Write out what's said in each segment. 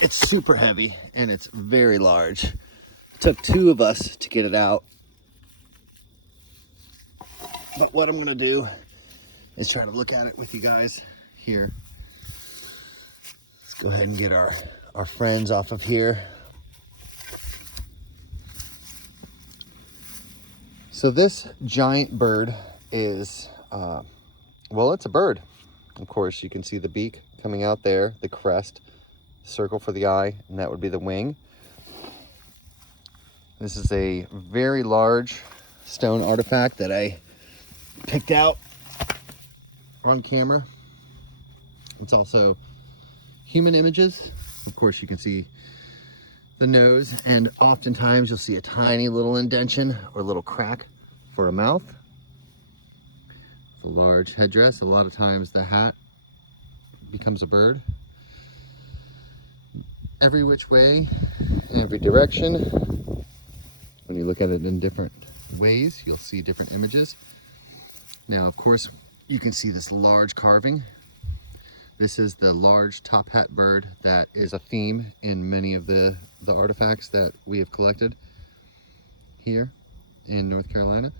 it's super heavy and it's very large. It took 2 of us to get it out. But what I'm gonna do is try to look at it with you guys here. Let's go ahead and get our friends off of here. So this giant bird is, well, it's a bird. Of course, you can see the beak coming out there, the crest, circle for the eye, and that would be the wing. This is a very large stone artifact that I picked out on camera. It's also human images. Of course, you can see the nose, and oftentimes you'll see a tiny little indentation or little crack for a mouth. It's a large headdress. A lot of times the hat becomes a bird. Every which way, every direction. When you look at it in different ways, you'll see different images. Now, of course, you can see this large carving. This is the large top hat bird that is a theme in many of the artifacts that we have collected here in North Carolina.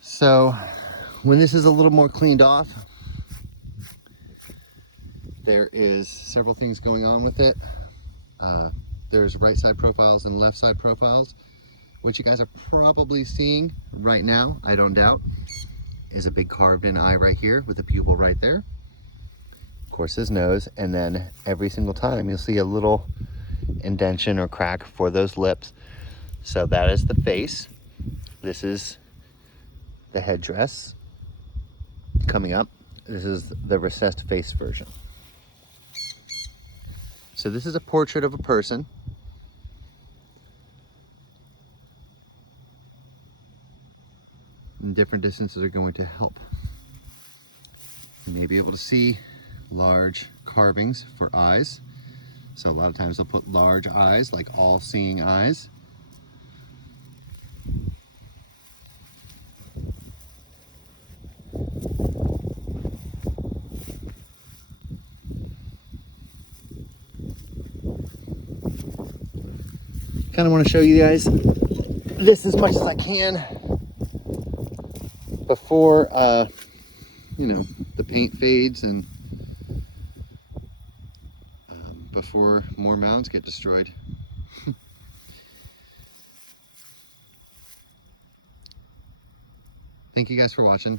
So when this is a little more cleaned off, there is several things going on with it. There's right side profiles and left side profiles. What you guys are probably seeing right now, I don't doubt, is a big carved in eye right here with a pupil right there. Of course, his nose, and then every single time you'll see a little indentation or crack for those lips. So that is the face. This is the headdress coming up. This is the recessed face version. So this is a portrait of a person. And different distances are going to help. You may be able to see large carvings for eyes. So a lot of times they'll put large eyes, like all-seeing eyes. Kind of want to show you guys this as much as I can before you know, the paint fades and before more mounds get destroyed. Thank you guys for watching.